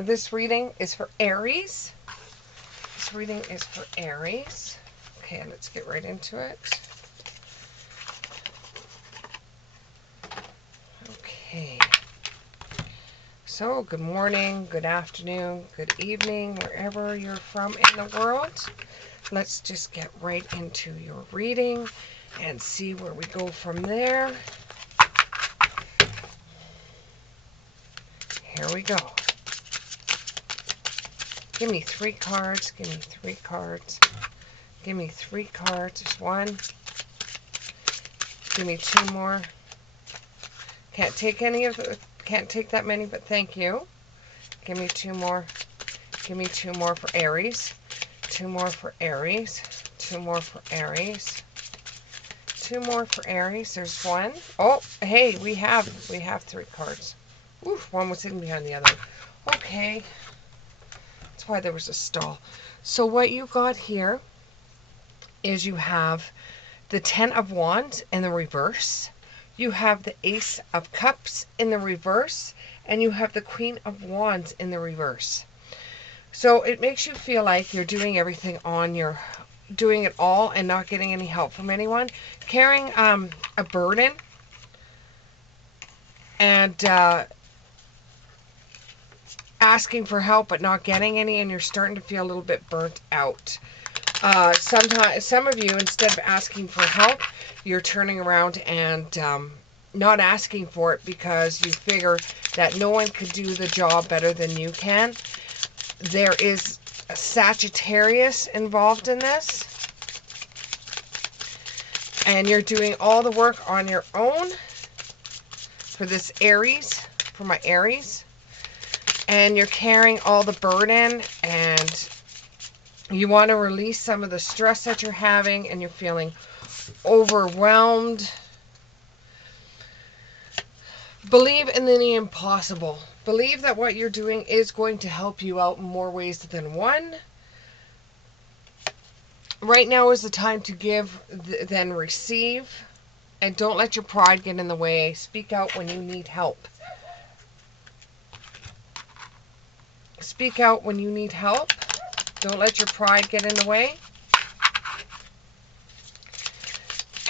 This reading is for Aries. This reading is for Aries. Okay, let's get right into it. Okay. So, good morning, good afternoon, good evening, wherever you're from in the world. Let's just get right into your reading and see where we go from there. Here we go. Give me 3 cards. Give me 3 cards. Give me 3 cards. Just 1. Give me 2 more. Can't take any of the. Can't take that many, but thank you. Give me 2 more. Give me 2 more for Aries. 2 more for Aries. 2 more for Aries. 2 more for Aries. There's 1. Oh, hey, we have 3 cards. Oof, 1 was hidden behind the other. Okay. That's why there was a stall. So what you got here is you have the 10 of Wands in the reverse. You have the Ace of Cups in the reverse. And you have the Queen of Wands in the reverse. So it makes you feel like you're doing everything on your, doing it all and not getting any help from anyone. Carrying a burden and asking for help but not getting any, and you're starting to feel a little bit burnt out. Sometimes, some of you, instead of asking for help, you're turning around and not asking for it because you figure that no one could do the job better than you can. There is a Sagittarius involved in this, and you're doing all the work on your own for this Aries, for my Aries. And you're carrying all the burden, and you want to release some of the stress that you're having, and you're feeling overwhelmed. Believe in the impossible. Believe that what you're doing is going to help you out in more ways than one. Right now is the time to give, then receive. And don't let your pride get in the way. Speak out when you need help. Speak out when you need help. Don't let your pride get in the way.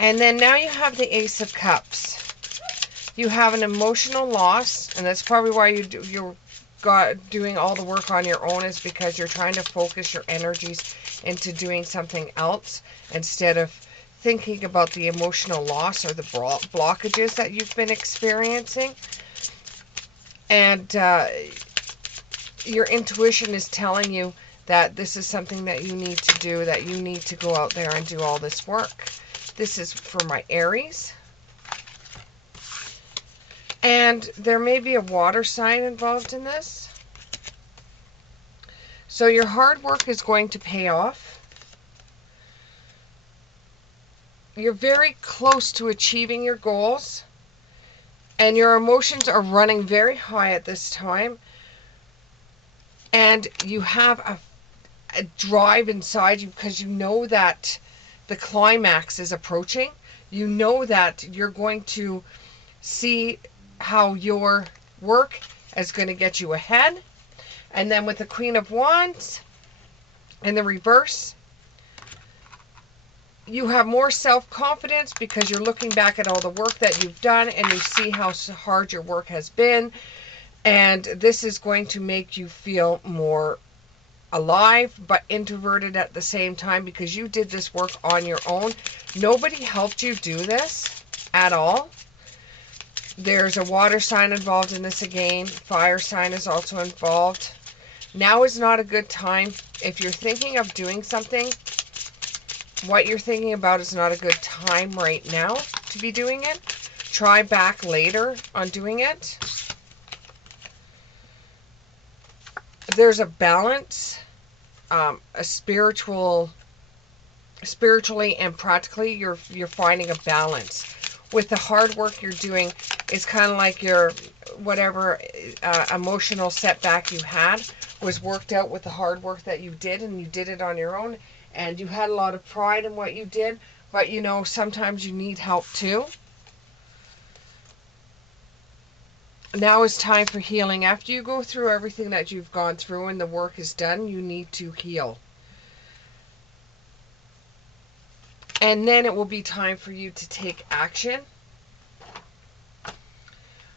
And then now you have the Ace of Cups. You have an emotional loss, and that's probably why you're doing all the work on your own, is because you're trying to focus your energies into doing something else instead of thinking about the emotional loss or the blockages that you've been experiencing. And your intuition is telling you that this is something that you need to do, that you need to go out there and do all this work. This is for my Aries. And there may be a water sign involved in this. So your hard work is going to pay off. You're very close to achieving your goals. And your emotions are running very high at this time. And you have a drive inside you because you know that the climax is approaching. You know that you're going to see how your work is going to get you ahead. And then with the Queen of Wands in the reverse, you have more self-confidence because you're looking back at all the work that you've done and you see how hard your work has been. And this is going to make you feel more alive but introverted at the same time because you did this work on your own. Nobody helped you do this at all. There's a water sign involved in this again. Fire sign is also involved. Now is not a good time. If you're thinking of doing something, what you're thinking about is not a good time right now to be doing it. Try back later on doing it. There's a balance, a spiritually and practically, you're finding a balance. With the hard work you're doing, it's kind of like your whatever emotional setback you had was worked out with the hard work that you did, and you did it on your own, and you had a lot of pride in what you did, but you know, sometimes you need help too. Now is time for healing. After you go through everything that you've gone through and the work is done, you need to heal. And then it will be time for you to take action.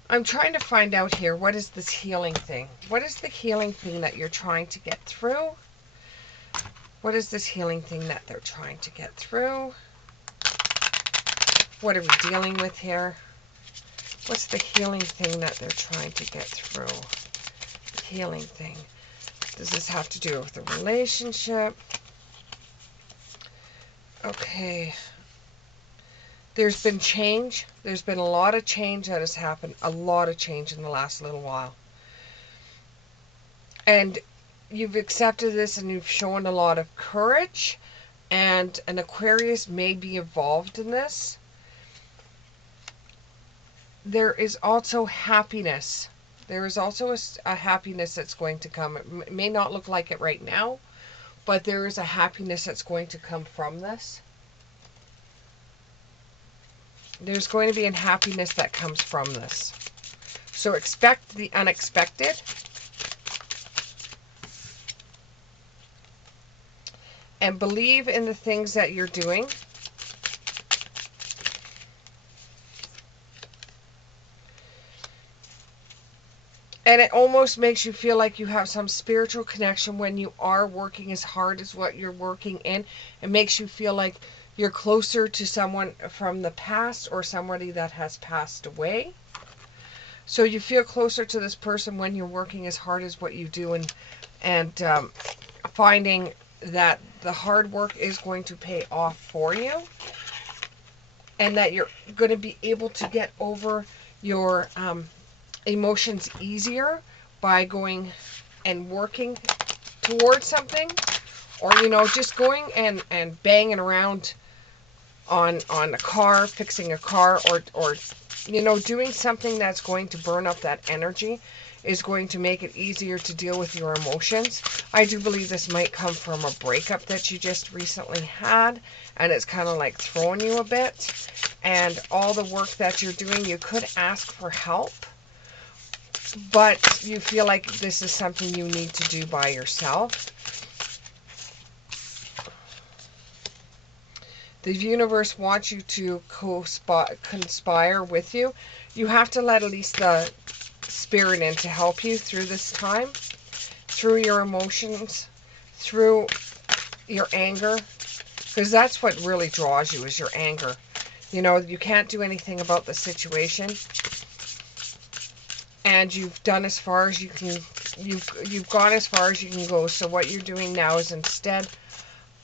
I'm trying to find out here, what is this healing thing? What is the healing thing that you're trying to get through? What is this healing thing that they're trying to get through? What are we dealing with here? What's the healing thing that they're trying to get through? The healing thing. Does this have to do with the relationship? Okay. There's been change. There's been a lot of change that has happened. A lot of change in the last little while. And you've accepted this and you've shown a lot of courage. And an Aquarius may be involved in this. There is also happiness. There is also a happiness that's going to come. It may not look like it right now, but there is a happiness that's going to come from this. There's going to be a happiness that comes from this. So expect the unexpected. And believe in the things that you're doing. And it almost makes you feel like you have some spiritual connection when you are working as hard as what you're working in. It makes you feel like you're closer to someone from the past or somebody that has passed away. So you feel closer to this person when you're working as hard as what you do, and finding that the hard work is going to pay off for you, and that you're going to be able to get over your emotions easier by going and working towards something, or just going and banging around on a car, fixing a car, or doing something that's going to burn up that energy is going to make it easier to deal with your emotions. I do believe this might come from a breakup that you just recently had, and it's kind of like throwing you a bit. And all the work that you're doing, you could ask for help, but you feel like this is something you need to do by yourself. The universe wants you to conspire with you. You have to let at least the spirit in to help you through this time, through your emotions, through your anger, because that's what really draws you, is your anger. You can't do anything about the situation, and you've done as far as you can. You've gone as far as you can go. So what you're doing now is, instead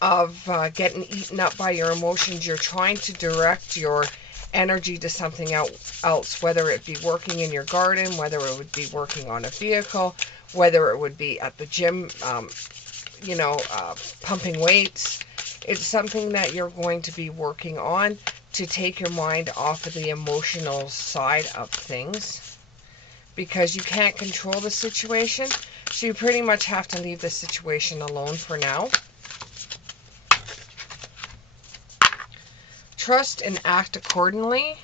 of getting eaten up by your emotions, you're trying to direct your energy to something else, whether it be working in your garden, whether it would be working on a vehicle, whether it would be at the gym, pumping weights. It's something that you're going to be working on to take your mind off of the emotional side of things, because you can't control the situation. So you pretty much have to leave the situation alone for now. Trust and act accordingly.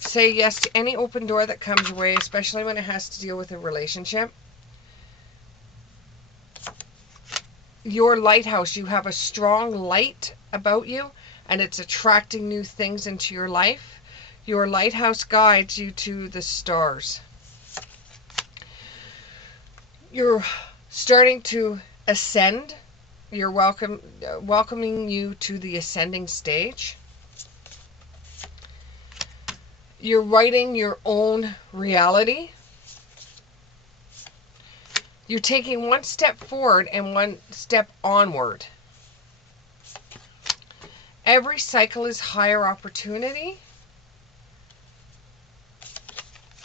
Say yes to any open door that comes your way, especially when it has to deal with a relationship. Your lighthouse, you have a strong light about you, and it's attracting new things into your life. Your lighthouse guides you to the stars. You're starting to ascend. You're welcoming you to the ascending stage. You're writing your own reality. You're taking one step forward and one step onward. Every cycle is higher opportunity.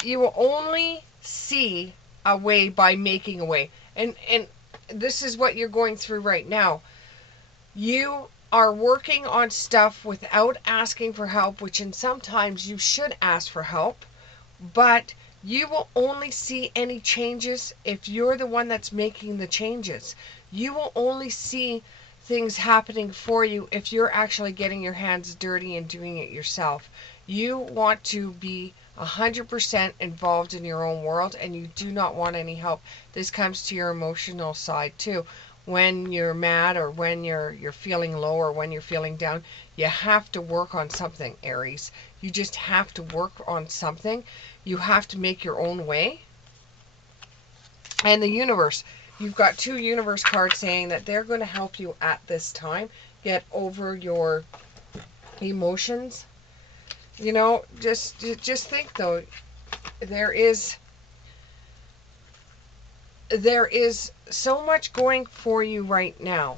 You will only see a way by making a way. And this is what you're going through right now. You are working on stuff without asking for help, which sometimes you should ask for help, but you will only see any changes if you're the one that's making the changes. You will only see things happening for you if you're actually getting your hands dirty and doing it yourself. You want to be 100% involved in your own world, and you do not want any help. This comes to your emotional side too. When you're mad, or when you're feeling low, or when you're feeling down, you have to work on something, Aries. You just have to work on something. You have to make your own way. And the universe, you've got 2 universe cards saying that they're going to help you at this time get over your emotions. You know, just think though, there is so much going for you right now.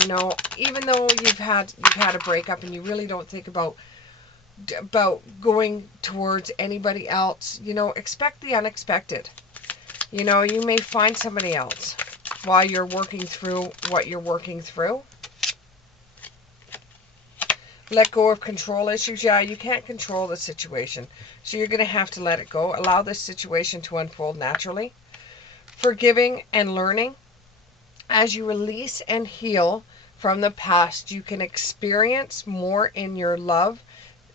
You know, even though you've had a breakup and you really don't think about going towards anybody else, you know, expect the unexpected. You know, you may find somebody else while you're working through what you're working through. Let go of control issues. Yeah, you can't control the situation, so you're going to have to let it go. Allow this situation to unfold naturally. Forgiving and learning. As you release and heal from the past, you can experience more in your love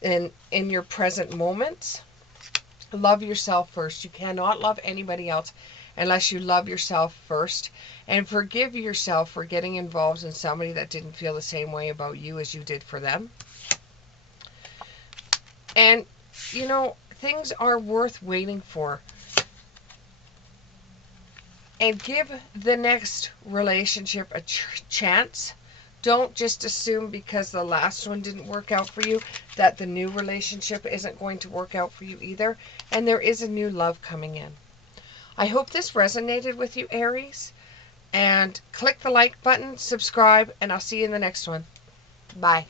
and in your present moments. Love yourself first. You cannot love anybody else unless you love yourself first. And forgive yourself for getting involved in somebody that didn't feel the same way about you as you did for them. And, you know, things are worth waiting for. And give the next relationship a chance. Don't just assume because the last one didn't work out for you that the new relationship isn't going to work out for you either. And there is a new love coming in. I hope this resonated with you, Aries. And click the like button, subscribe, and I'll see you in the next one. Bye.